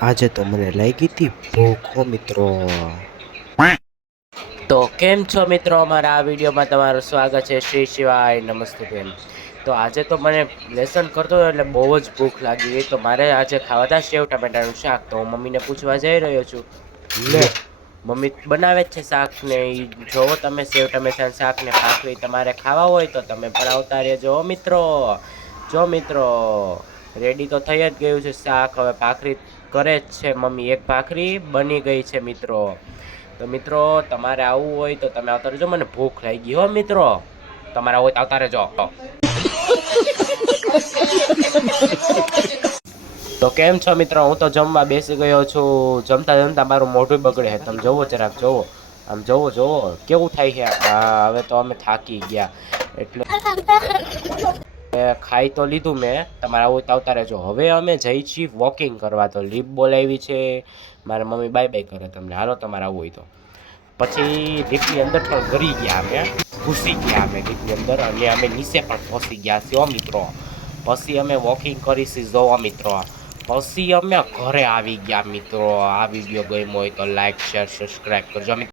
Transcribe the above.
આજે તો મને લાગી હતી ભૂખ હો મિત્રો। તો કેમ છો મિત્રો, અમારા આ વિડીયોમાં તમારું સ્વાગત છે। શ્રી શિવાય નમસ્તે બેન। તો આજે તો મને લેસન કરતો હતો એટલે બહુ જ ભૂખ લાગી ગઈ, તો મારે આજે ખાવા હતા સેવ ટામેટાનું શાક। તો હું મમ્મીને પૂછવા જઈ રહ્યો છું, લે મમ્મી બનાવે જ છે શાક ને। જોવો તમે સેવ ટામેટાનું શાક ને ભાખરી તમારે ખાવા હોય તો તમે પણ આવતા રહેજો મિત્રો। જો મિત્રો રેડી તો થઈ જ ગયું છે શાક, હવે ભાખરી કરે જ છે મમ્મી। એક ભાખરી બની ગઈ છે મિત્રો। તો મિત્રો તમારે આવવું હોય તો તમે આવતા રહેજો, મને ભૂખ લાગી હો મિત્રો। તમારે હોય તો આવતા રહેજો। તો કેમ છો મિત્રો, હું તો જમવા બેસી ગયો છું। જમતા જમતા મારું મોઢું બગડે છે, તમે જોવો જરાક જોવો, આમ જોવો જોવો કેવું થાય છે। હા હવે તો અમે થાકી ગયા એટલે ખાઈ તો લીધું મેં। તમારે આવું તો આવતા રહેજો। હવે અમે જઈ છીએ વોકિંગ કરવા, તો લીપ બોલાવી છે મારા મમ્મી, બાય બાય કરે તમને, હાલો તમારે આવવું હોય તો। પછી લીપની અંદર પણ ગરી ગયા, અમે ઘૂસી ગયા અમે લીપની અંદર, અને અમે નીચે પણ પહોંચી ગયા છીએ મિત્રો। પછી અમે વોકિંગ કરીશું જોવા મિત્રો। પછી અમે ઘરે આવી ગયા મિત્રો। આ વિડીયો ગમ્યો હોય તો લાઈક શેર સબસ્ક્રાઈબ કરજો મિત્રો।